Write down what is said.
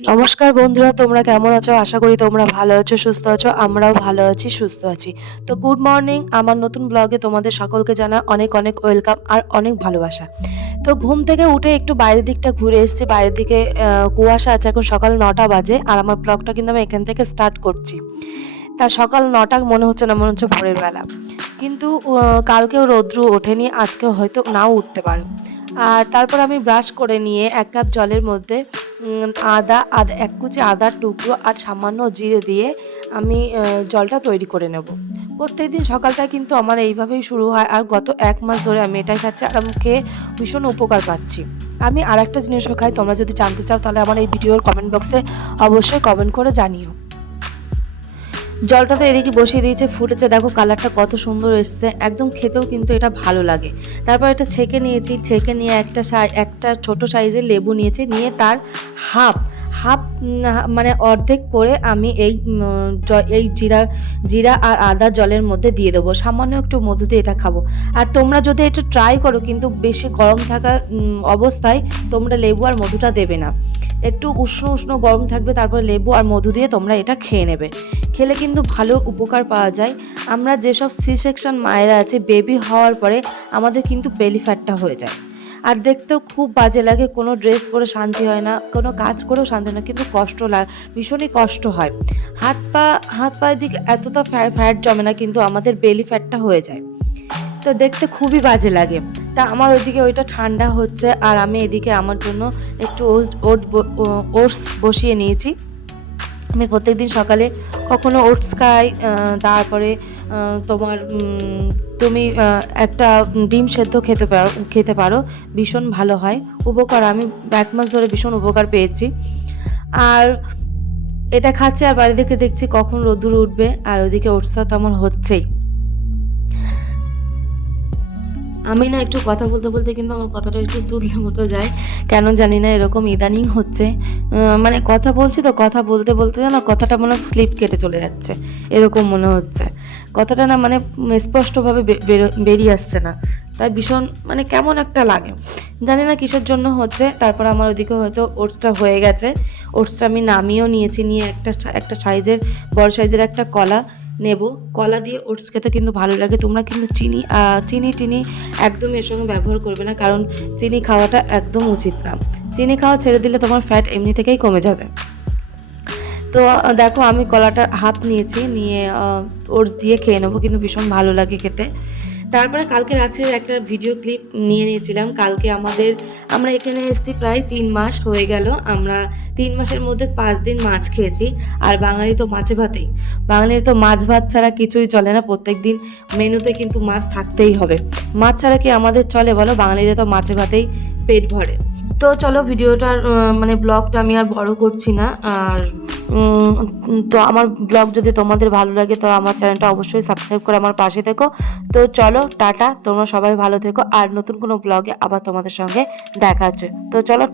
নমস্কার বন্ধুরা, তোমরা কেমন আছো? আশা করি তোমরা ভালো আছো, সুস্থ আছো, আমরাও ভালো আছি, সুস্থ আছি। তো গুড মর্নিং আমার নতুন ব্লগে তোমাদের সকলকে জানা অনেক অনেক ওয়েলকাম আর অনেক ভালোবাসা। তো ঘুম থেকে উঠে একটু বাইরের দিকটা ঘুরে এসেছি, বাইরের দিকে কুয়াশা আছে, এখন সকাল নটা বাজে আর আমার ব্লগটা কিন্তু আমি এখান থেকে স্টার্ট করছি। তা সকাল নটা মনে হচ্ছে না, মনে হচ্ছে ভোরের বেলা। কিন্তু কালকেও রৌদ্র ওঠেনি, আজকেও হয়তো নাও উঠতে পারে। আর তারপর আমি ব্রাশ করে নিয়ে এক কাপ জলের মধ্যে আদা আদা, এক কুচি আদার টুকরো আর সামান্য জিরে দিয়ে আমি জলটা তৈরি করে নেব। প্রত্যেক দিন সকালটা কিন্তু আমার এইভাবেই শুরু হয়, আর গত এক মাস ধরে আমি এটাই খাচ্ছি আর আমি খেয়ে ভীষণ উপকার পাচ্ছি। আমি আর একটা জিনিসও খাই, তোমরা যদি জানতে চাও তাহলে আমার এই ভিডিওর কমেন্ট বক্সে অবশ্যই কমেন্ট করে জানিও। জলটা তো এদিকে বসিয়ে দিয়েছে, ফুটেছে। দেখো কালারটা কত সুন্দর এসছে। একদম খেতেও কিন্তু এটা ভালো লাগে। তারপর এটা ছেঁকে নিয়েছি। ছেঁকে নিয়ে একটা একটা ছোট সাইজের লেবু নিয়েছি। নিয়ে তার হাফ হাফ মানে অর্ধেক করে আমি এই এই জিরা জিরা আর আদা জলের মধ্যে দিয়ে দেবো। সামান্য একটু মধু দিয়ে এটা খাব। আর তোমরা যদি এটা ট্রাই করো, কিন্তু বেশি গরম থাকা অবস্থায় তোমরা লেবু আর মধুটা দেবে না। একটু উষ্ণ উষ্ণ গরম থাকবে, তারপর লেবু আর মধু দিয়ে তোমরা এটা খেয়ে নেবে। খেলে কিন্তু ভালো উপকার পাওয়া যায়। আমরা যেসব সি সেকশন মায়েরা আছে বেবি হওয়ার পরে আমাদের কিন্তু বেলি ফ্যাটটা হয়ে যায়। আর দেখতেও খুব বাজে লাগে, কোনো ড্রেস পরে শান্তি হয় না, কোনো কাজ করেও শান্তি হয় না, কিন্তু কষ্ট লাগে ভীষণই কষ্ট হয়। হাত পা, হাত পায়ের দিকে এতটা ফ্যাট জমে না, কিন্তু আমাদের বেলি ফ্যাটটা হয়ে যায়। তো দেখতে খুবই বাজে লাগে। তা আমার ওইদিকে ওইটা ঠান্ডা হচ্ছে, আর আমি এদিকে আমার জন্য একটু ওট ওটস বসিয়ে নিয়েছি। আমি প্রত্যেক দিন সকালে কখনো ওটস খাই তারপরে তোমার তুমি একটা ডিম সেদ্ধ খেতে পারো খেতে পারো, ভীষণ ভালো হয়, উপকার, আমি এক মাস ধরে ভীষণ উপকার পেয়েছি। আর এটা খাচ্ছি আর বাড়ি থেকে দেখছি কখন রোদুর উঠবে, আর ওদিকে ওটসা তো আমার হচ্ছেই। আমি না একটু কথা বলতে বলতে কিন্তু আমার কথাটা একটু তুললে মতো যায়। কেন জানি না এরকম ইদানিং হচ্ছে। মানে কথা বলছি তো, কথা বলতে বলতে না কথাটা মনে স্লিপ কেটে চলে যাচ্ছে। এরকম মনে হচ্ছে। কথাটা না মানে স্পষ্টভাবে বেরিয়ে আসছে না। তাই ভীষণ মানে কেমন একটা লাগে। জানি না কিসের জন্য হচ্ছে, তারপর আমার ওদিকে হয়তো ওটসটা হয়ে গেছে। ওটসটা আমি নামিয়েও নিয়েছি, নিয়ে একটা একটা সাইজের, বড় সাইজের একটা কলা। নেব। কলা দিয়ে ওটস খেতে কিন্তু ভালো লাগে। তোমরা কিন্তু চিনি চিনি টিনি একদম এর সঙ্গে ব্যবহার করবে না, কারণ চিনি খাওয়াটা একদম উচিত না। চিনি খাওয়া ছেড়ে দিলে তোমার ফ্যাট এমনি থেকেই কমে যাবে। তো দেখো আমি কলাটার হাফ নিয়েছি, নিয়ে ওটস দিয়ে খেয়ে নেব, কিন্তু ভীষণ ভালো লাগে খেতে। তারপরে কালকে রাত্রের একটা ভিডিও ক্লিপ নিয়ে নিয়েছিলাম। কালকে আমাদের, আমরা এখানে এসেছি প্রায় তিন মাস হয়ে গেল। আমরা তিন মাসের মধ্যে পাঁচ দিন মাছ খেয়েছি। আর বাঙালি তো মাছে ভাতেই। বাঙালির তো মাছ ভাত ছাড়া কিছুই চলে না। প্রত্যেক দিন মেনুতে কিন্তু মাছ থাকতেই হবে। মাছ ছাড়া কি আমাদের চলে বলো? বাঙালিরা তো মাছে ভাতেই পেট ভরে। তো চলো ভিডিওটার মানে ব্লগটা আমি আর বড় করছি না। আর তো আমার ব্লগ যদি তোমাদের ভালো লাগে, তো আমার চ্যানেলটা অবশ্যই সাবস্ক্রাইব করে আমার পাশে থেকো। তো চলো, টাটা, তোমরা সবাই ভালো থেকো। আর নতুন কোনো ব্লগে আবার তোমাদের সঙ্গে দেখা হচ্ছে। তো চলো